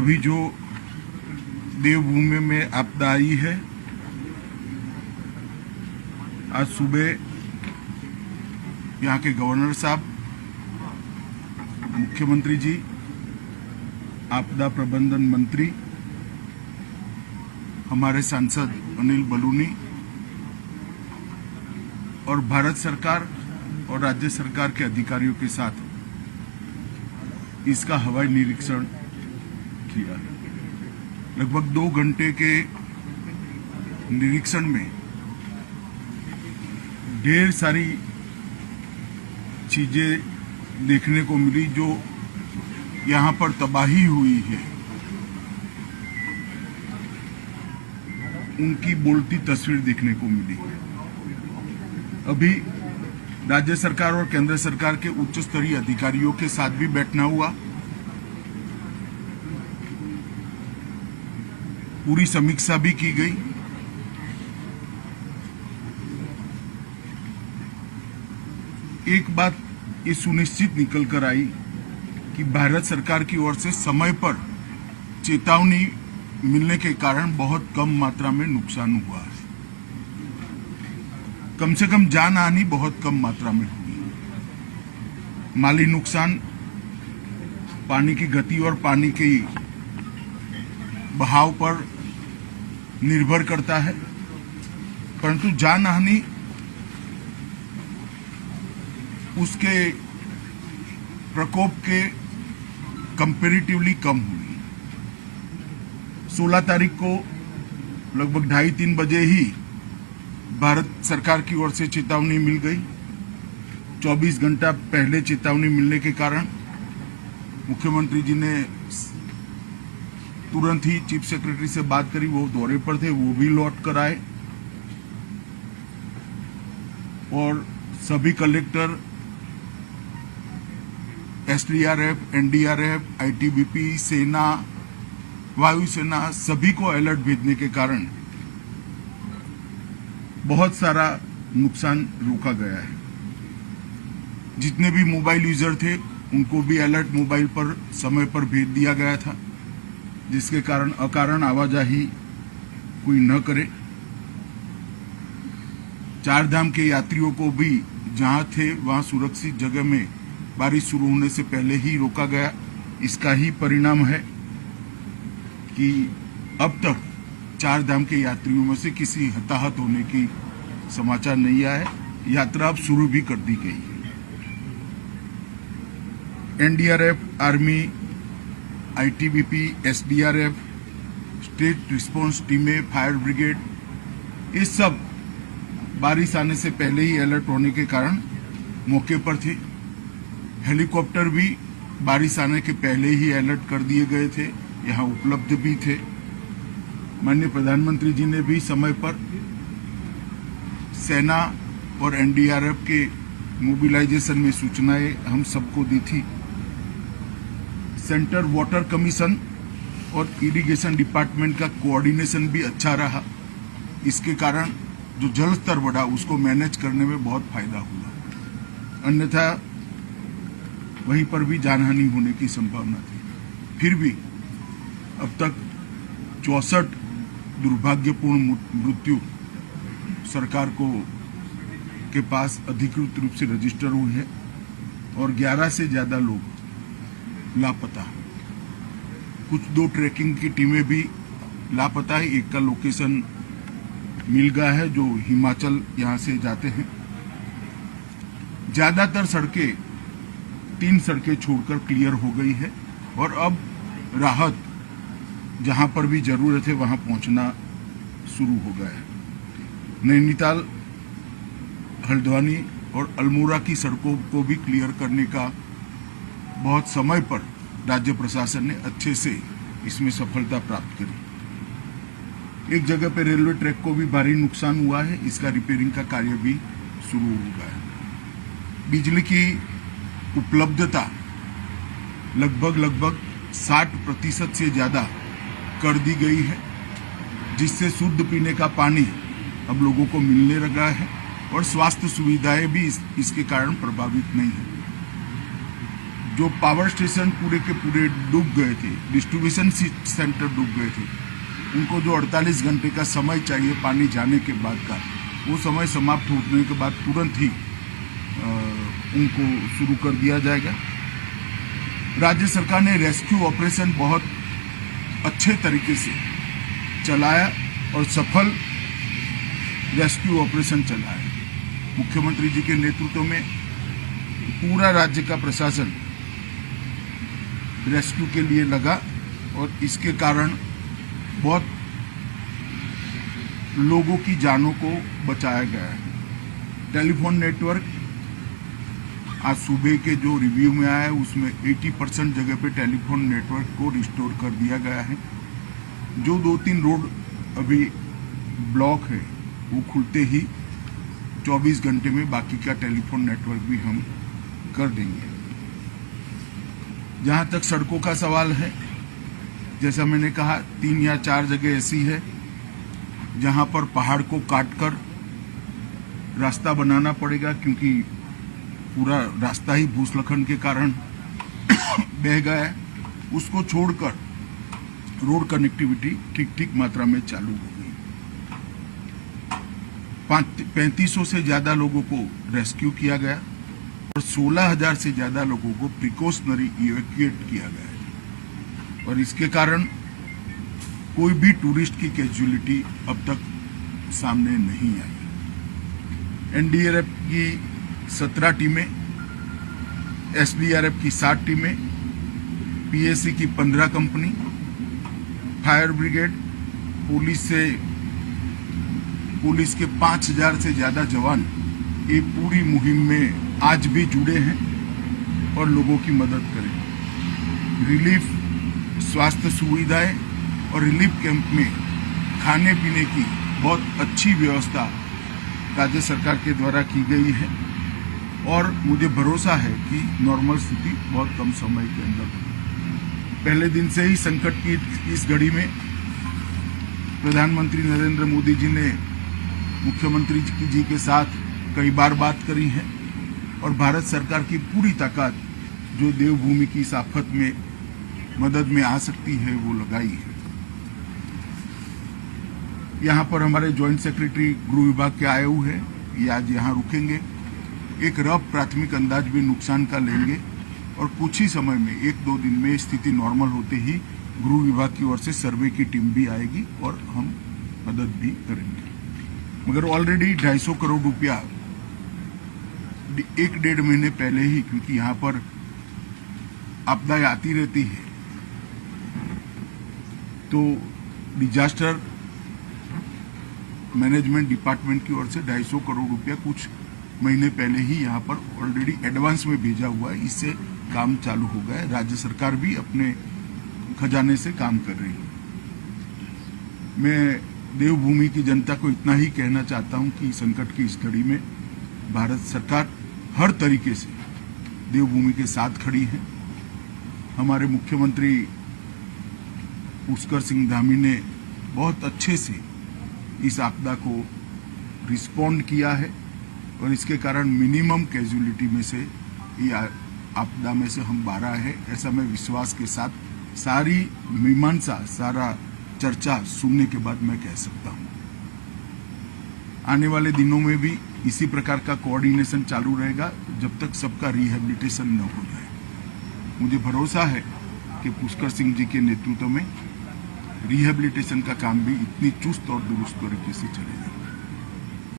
अभी जो देवभूमि में आपदा आई है, आज सुबह यहाँ के गवर्नर साहब, मुख्यमंत्री जी, आपदा प्रबंधन मंत्री, हमारे सांसद अनिल बलूनी और भारत सरकार और राज्य सरकार के अधिकारियों के साथ इसका हवाई निरीक्षण किया। लगभग 2 घंटे के निरीक्षण में ढेर सारी चीजें देखने को मिली जो यहाँ पर तबाही हुई है, उनकी बोलती तस्वीर देखने को मिली। अभी राज्य सरकार और केंद्र सरकार के उच्च स्तरीय अधिकारियों के साथ भी बैठना हुआ। पूरी समीक्षा भी की गई। एक बात ये सुनिश्चित निकल कर आई कि भारत सरकार की ओर से समय पर चेतावनी मिलने के कारण बहुत कम मात्रा में नुकसान हुआ है। कम से कम जान हानि बहुत कम मात्रा में हुई। माली नुकसान पानी की गति और पानी के बहाव पर निर्भर करता है, परंतु जान हानि उसके प्रकोप के कंपैरेटिवली कम हुई। 16 तारीख को लगभग 2:30-3 बजे ही भारत सरकार की ओर से चेतावनी मिल गई। 24 घंटा पहले चेतावनी मिलने के कारण मुख्यमंत्री जी ने तुरंत ही चीफ सेक्रेटरी से बात करी। वो दौरे पर थे, वो भी लौट कर आए और सभी कलेक्टर, एसडीआरएफ, एनडीआरएफ, आईटीबीपी, सेना, वायुसेना सभी को अलर्ट भेजने के कारण बहुत सारा नुकसान रोका गया है। जितने भी मोबाइल यूजर थे उनको भी अलर्ट मोबाइल पर समय पर भेज दिया गया था, जिसके कारण अकारण आवाजाही कोई न करे। 4 धाम के यात्रियों को भी जहां थे वहां सुरक्षित जगह में बारिश शुरू होने से पहले ही रोका गया। इसका ही परिणाम है कि अब तक 4 धाम के यात्रियों में से किसी हताहत होने की समाचार नहीं आया है। यात्रा अब शुरू भी कर दी गई है। NDRF, army, ITBP, SDRF, state response टीमें, फायर ब्रिगेड, ये सब बारिश आने से पहले ही अलर्ट होने के कारण मौके पर थे। हेलीकॉप्टर भी बारिश आने के पहले ही अलर्ट कर दिए गए थे, यहाँ उपलब्ध भी थे। माननीय प्रधानमंत्री जी ने भी समय पर सेना और एनडीआरएफ के मोबिलाइजेशन में सूचनाएं हम सबको दी थी। सेंटर वाटर कमीशन और इरिगेशन डिपार्टमेंट का कोऑर्डिनेशन भी अच्छा रहा। इसके कारण जो जल स्तर बढ़ा उसको मैनेज करने में बहुत फायदा हुआ, अन्यथा वहीं पर भी जानहानि होने की संभावना थी। फिर भी अब तक 64 दुर्भाग्यपूर्ण मृत्यु सरकार के पास अधिकृत रूप से रजिस्टर हुई है और 11 से ज्यादा लोग लापता। कुछ 2 ट्रैकिंग की टीमें भी लापता है। एक का लोकेशन मिल गया है जो हिमाचल यहां से जाते हैं। ज्यादातर सड़कें 3 सड़कें छोड़कर क्लियर हो गई है और अब राहत जहां पर भी जरूरत है वहां पहुंचना शुरू हो गया है। नैनीताल, हल्द्वानी और अल्मोड़ा की सड़कों को भी क्लियर करने का बहुत समय पर राज्य प्रशासन ने अच्छे से इसमें सफलता प्राप्त करी। एक जगह पर रेलवे ट्रैक को भी भारी नुकसान हुआ है, इसका रिपेयरिंग का कार्य भी शुरू हो गया है। बिजली की उपलब्धता लगभग 60% से ज्यादा कर दी गई है, जिससे शुद्ध पीने का पानी अब लोगों को मिलने लगा है और स्वास्थ्य सुविधाएं भी इसके कारण प्रभावित नहीं है। जो पावर स्टेशन पूरे के पूरे डूब गए थे, डिस्ट्रीब्यूशन सेंटर डूब गए थे, उनको जो 48 घंटे का समय चाहिए पानी जाने के बाद का, वो समय समाप्त होने के बाद तुरंत ही उनको शुरू कर दिया जाएगा। राज्य सरकार ने रेस्क्यू ऑपरेशन बहुत अच्छे तरीके से चलाया और सफल रेस्क्यू ऑपरेशन चलाया। मुख्यमंत्री जी के नेतृत्व में पूरा राज्य का प्रशासन रेस्क्यू के लिए लगा और इसके कारण बहुत लोगों की जानों को बचाया गया है। टेलीफोन नेटवर्क आज सुबह के जो रिव्यू में आया है उसमें 80% जगह पे टेलीफोन नेटवर्क को रिस्टोर कर दिया गया है। जो 2-3 रोड अभी ब्लॉक है वो खुलते ही 24 घंटे में बाकी का टेलीफोन नेटवर्क भी हम कर देंगे। जहां तक सड़कों का सवाल है, जैसा मैंने कहा 3 या 4 जगह ऐसी है जहां पर पहाड़ को काटकर रास्ता बनाना पड़ेगा, क्योंकि पूरा रास्ता ही भूस्खलन के कारण बह गया है। उसको छोड़कर रोड कनेक्टिविटी ठीक मात्रा में चालू हो गई। 3500 से ज्यादा लोगों को रेस्क्यू किया गया और 16,000 से ज्यादा लोगों को प्रिकॉशनरी इवैक्यूएट किया गया है। और इसके कारण कोई भी टूरिस्ट की कैजुअलिटी अब तक सामने नहीं आई। एनडीआरएफ की 17 टीमें, एसडीआरएफ की 7 टीमें, पीएससी की 15 कंपनी, फायर ब्रिगेड, पुलिस के 5,000 से ज्यादा जवान ये पूरी मुहिम में आज भी जुड़े हैं और लोगों की मदद करें। रिलीफ, स्वास्थ्य सुविधाएं और रिलीफ कैंप में खाने पीने की बहुत अच्छी व्यवस्था राज्य सरकार के द्वारा की गई है और मुझे भरोसा है कि नॉर्मल स्थिति बहुत कम समय के अंदर होगी। पहले दिन से ही संकट की इस घड़ी में प्रधानमंत्री नरेंद्र मोदी जी ने मुख्यमंत्री जी के साथ कई बार बात करी है और भारत सरकार की पूरी ताकत जो देवभूमि की इस आफत में मदद में आ सकती है वो लगाई है। यहाँ पर हमारे ज्वाइंट सेक्रेटरी गृह विभाग के आए हुए हैं, ये आज यहाँ रुकेंगे, एक रफ प्राथमिक अंदाज भी नुकसान का लेंगे और कुछ ही समय में 1-2 दिन में स्थिति नॉर्मल होते ही गृह विभाग की ओर से सर्वे की टीम भी आएगी और हम मदद भी करेंगे। मगर ऑलरेडी 250 करोड़ रुपया 1-1.5 महीने पहले ही, क्योंकि यहाँ पर आपदाएं आती रहती है तो डिजास्टर मैनेजमेंट डिपार्टमेंट की ओर से 250 करोड़ रुपया कुछ महीने पहले ही यहाँ पर ऑलरेडी एडवांस में भेजा हुआ है। इससे काम चालू हो गया है। राज्य सरकार भी अपने खजाने से काम कर रही है। मैं देवभूमि की जनता को इतना ही कहना चाहता हूं कि संकट की इस घड़ी में भारत सरकार हर तरीके से देवभूमि के साथ खड़ी है। हमारे मुख्यमंत्री पुष्कर सिंह धामी ने बहुत अच्छे से इस आपदा को रिस्पॉन्ड किया है और इसके कारण मिनिमम कैजुअलिटी में से ये आपदा में से हम 12 है, ऐसा मैं विश्वास के साथ सारी मीमांसा, सारा चर्चा सुनने के बाद मैं कह सकता हूं। आने वाले दिनों में भी इसी प्रकार का कोऑर्डिनेशन चालू रहेगा जब तक सबका रिहेबिलिटेशन न हो जाए। मुझे भरोसा है कि पुष्कर सिंह जी के नेतृत्व में रिहेबिलिटेशन का काम भी इतनी चुस्त और दुरुस्त तरीके से चलेगा।